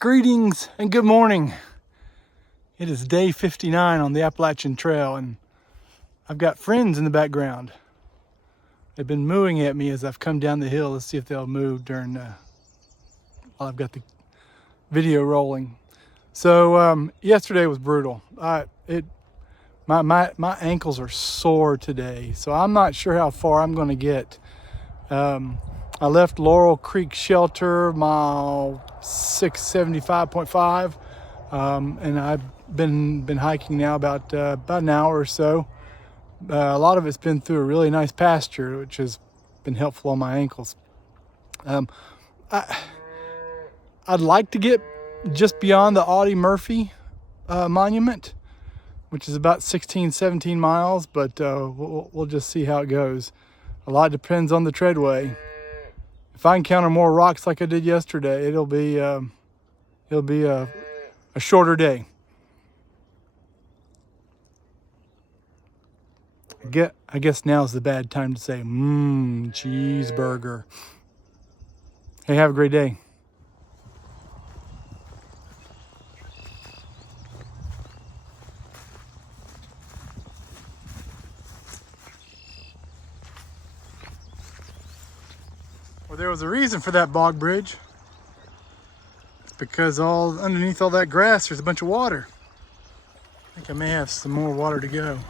Greetings and good morning. It is day 59 on the Appalachian Trail, and I've got friends in the background. They've been mooing at me as I've come down the hill. Let's see if they'll move during while I've got the video rolling. So yesterday was brutal. My ankles are sore today, so I'm not sure how far I'm going to get. I left Laurel Creek Shelter, mile 675.5, and I've been hiking now about an hour or so. A lot of it's been through a really nice pasture, which has been helpful on my ankles. I'd like to get just beyond the Audie Murphy monument, which is about 17 miles, but we'll just see how it goes. A lot depends on the treadway. If I encounter more rocks like I did yesterday, it'll be a shorter day. I guess now's the bad time to say, cheeseburger. Hey, have a great day. Well, there was a reason for that bog bridge. It's because underneath all that grass, there's a bunch of water. I think I may have some more water to go.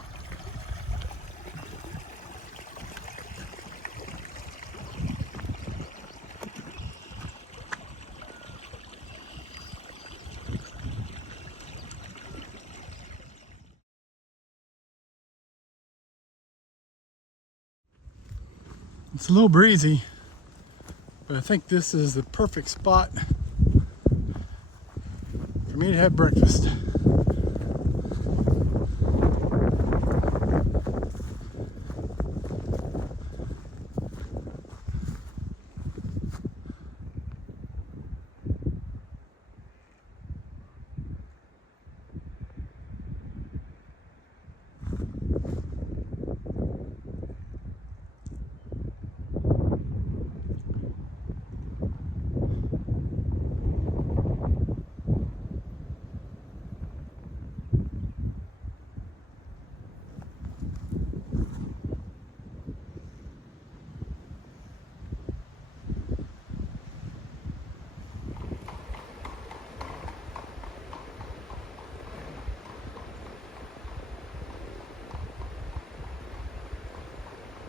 It's a little breezy, but I think this is the perfect spot for me to have breakfast.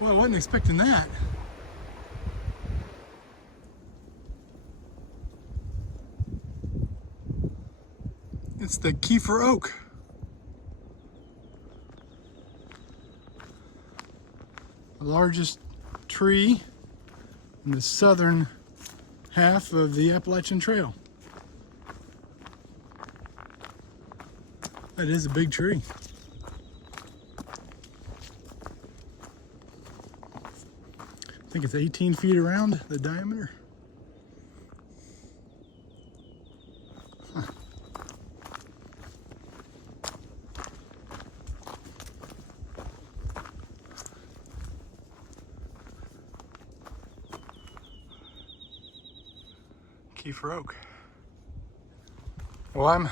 Well, I wasn't expecting that. It's the Keffer Oak. The largest tree in the southern half of the Appalachian Trail. That is a big tree. I think it's 18 feet around, the diameter. Huh. Keffer Oak. Well, I'm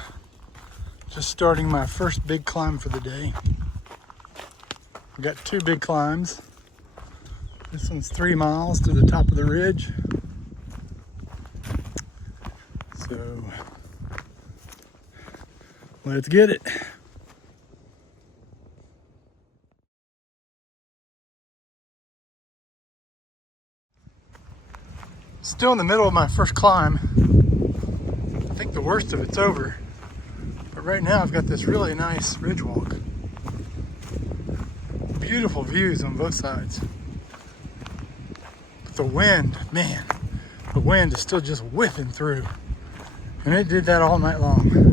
just starting my first big climb for the day. I've got two big climbs. This one's 3 miles to the top of the ridge. So, let's get it. Still in the middle of my first climb. I think the worst of it's over. But right now I've got this really nice ridge walk. Beautiful views on both sides. The wind, man, the wind is still just whipping through. And it did that all night long.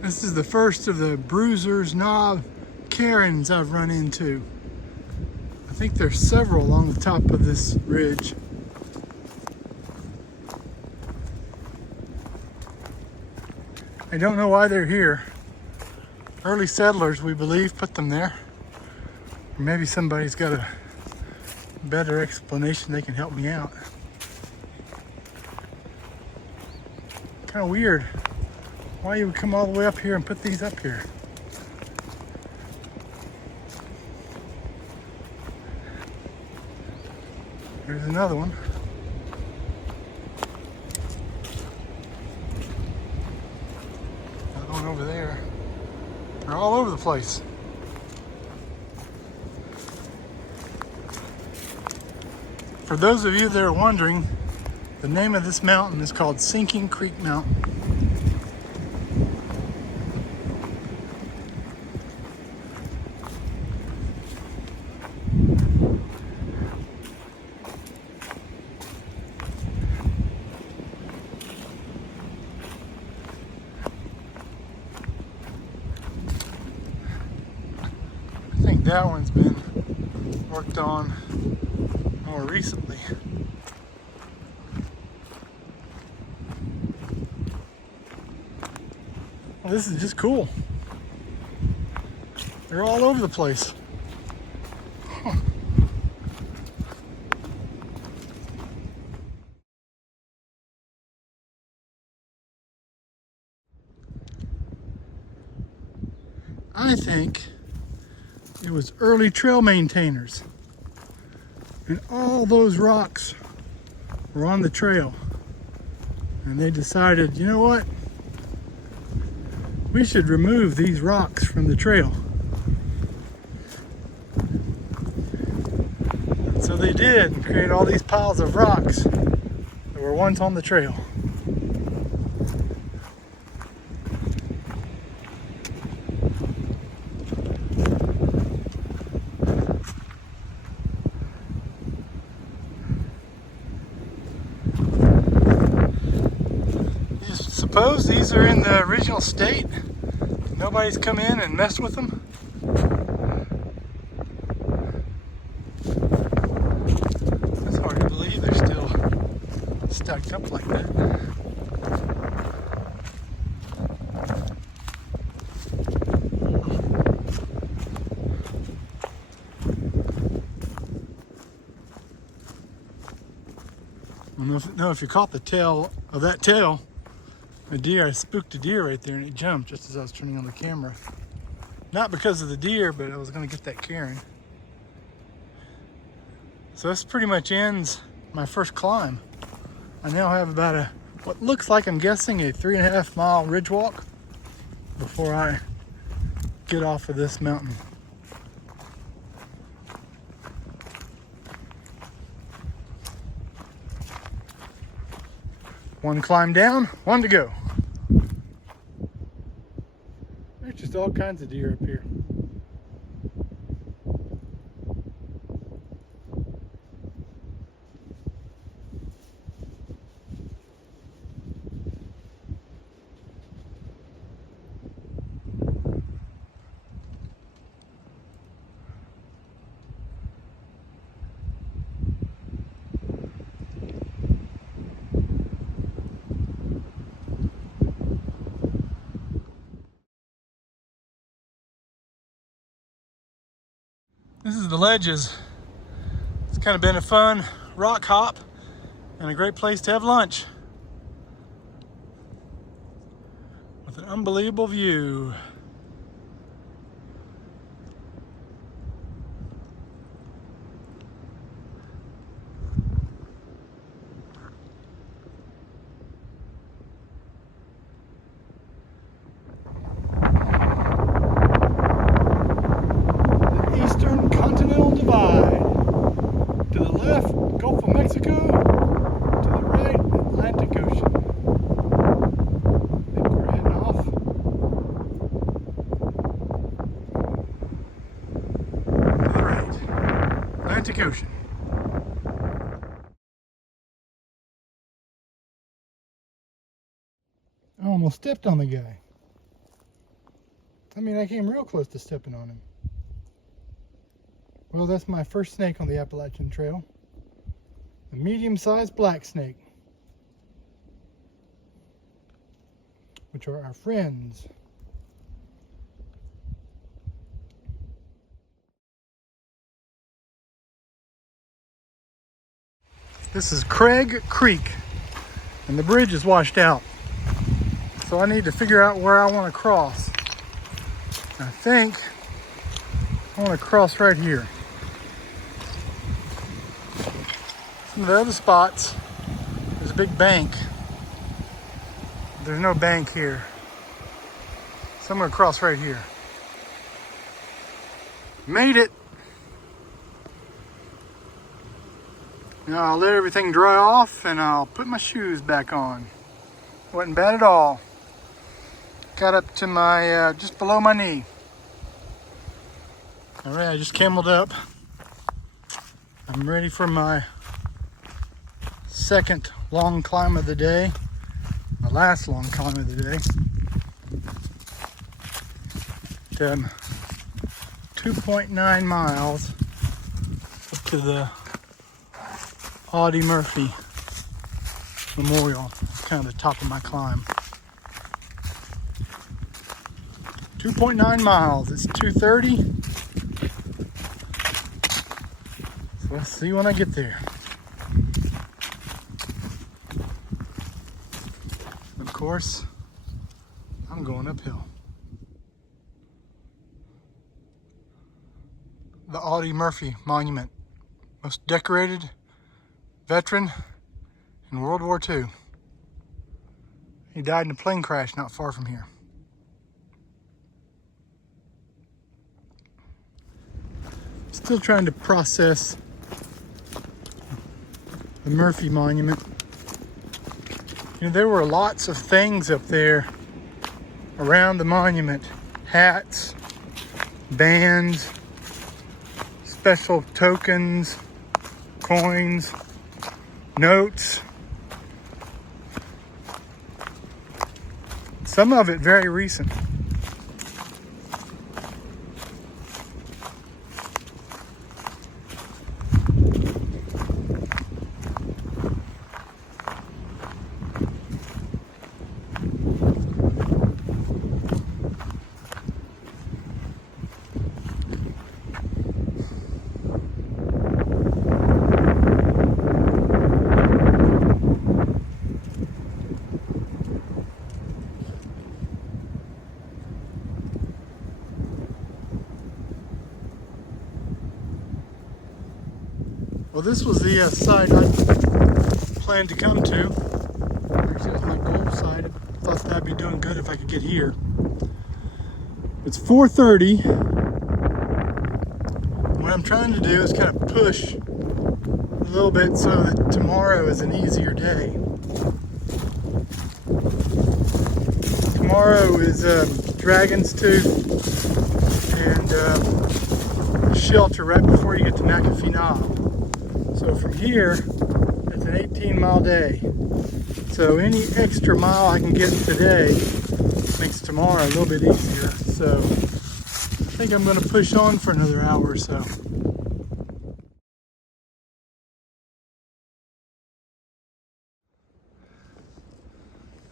This is the first of the Bruiser's Knob cairns I've run into. I think there's several along the top of this ridge. I don't know why they're here. Early settlers, we believe, put them there. Or maybe somebody's got a better explanation. They can help me out. Kind of weird why you would come all the way up here and put these up here. There's another one. Another one over there. They're all over the place. For those of you that are wondering, the name of this mountain is called Sinking Creek Mountain. I think that one's been worked on more recently. Well, this is just cool. They're all over the place. Huh. I think it was early trail maintainers, and all those rocks were on the trail, and they decided, you know what, we should remove these rocks from the trail. And so they did, and created all these piles of rocks that were once on the trail. Suppose these are in the original state. Nobody's come in and messed with them. It's hard to believe they're still stacked up like that. I don't know if you caught the tail of that tail. A deer, I spooked a deer right there and it jumped just as I was turning on the camera. Not because of the deer, but I was gonna get that cairn. So this pretty much ends my first climb. I now have about what looks like, I'm guessing, a 3.5 mile ridge walk before I get off of this mountain. One climb down, one to go. There's just all kinds of deer up here. This is the ledges. It's kind of been a fun rock hop and a great place to have lunch with an unbelievable view. Atlantic Ocean. I almost stepped on the guy. I mean, I came real close to stepping on him. Well, that's my first snake on the Appalachian Trail. A medium-sized black snake, which are our friends. This is Craig Creek, and the bridge is washed out. So I need to figure out where I want to cross. I think I want to cross right here. Some of the other spots, there's a big bank. There's no bank here. So I'm going to cross right here. Made it. Now I'll let everything dry off and I'll put my shoes back on. Wasn't bad at all. Got up to my, just below my knee. All right, I just cameled up. I'm ready for my second long climb of the day. My last long climb of the day. 2.9 miles up to the Audie Murphy Memorial. It's kind of the top of my climb. 2.9 miles. It's 2:30. So let's see when I get there. Of course, I'm going uphill. The Audie Murphy Monument, most decorated veteran in World War II. He died in a plane crash not far from here. Still trying to process the Murphy Monument. You know, there were lots of things up there around the monument. Hats, bands, special tokens, coins, notes. Some of it very recent. Well, this was the site I planned to come to. Actually, it was my goal site. I thought that I'd be doing good if I could get here. It's 4:30. What I'm trying to do is kind of push a little bit so that tomorrow is an easier day. Tomorrow is Dragon's Tooth and Shelter right before you get to McAfee Knob. So from here, it's an 18-mile day. So any extra mile I can get today makes tomorrow a little bit easier. So I think I'm going to push on for another hour or so.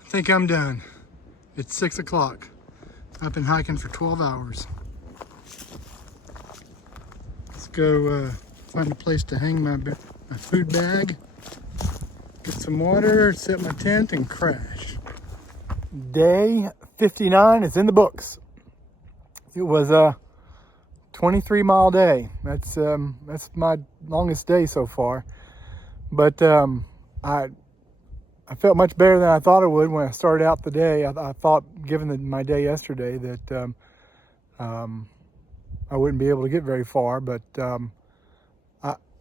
I think I'm done. It's 6 o'clock. I've been hiking for 12 hours. Let's go find a place to hang my food bag, get some water, set my tent, and crash. Day 59 is in the books. It was a 23-mile day. That's my longest day so far. But I felt much better than I thought it would when I started out the day. I thought, given my day yesterday, that I wouldn't be able to get very far, but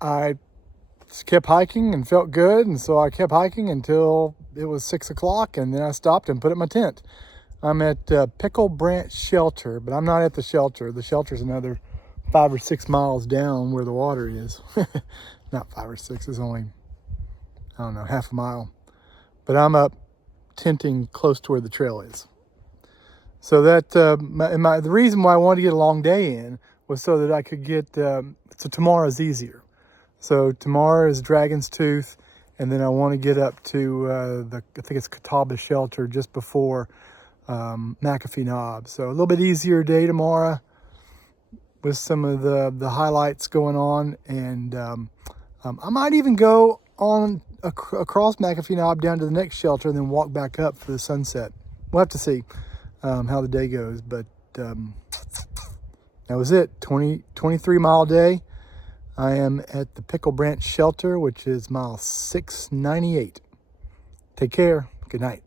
I just kept hiking and felt good, and so I kept hiking until it was 6 o'clock, and then I stopped and put up my tent. I'm at Pickle Branch Shelter, but I'm not at the shelter. The shelter's another 5 or 6 miles down where the water is. Not 5 or 6, it's only, I don't know, half a mile. But I'm up tenting close to where the trail is. So that the reason why I wanted to get a long day in was so that I could get, so tomorrow's easier. So tomorrow is Dragon's Tooth, and then I want to get up to I think it's Catawba Shelter just before McAfee Knob. So a little bit easier day tomorrow with some of the highlights going on, and I might even go on across McAfee Knob down to the next shelter and then walk back up for the sunset. We'll have to see how the day goes, but that was it. 23-mile day. I am at the Pickle Branch Shelter, which is mile 698. Take care. Good night.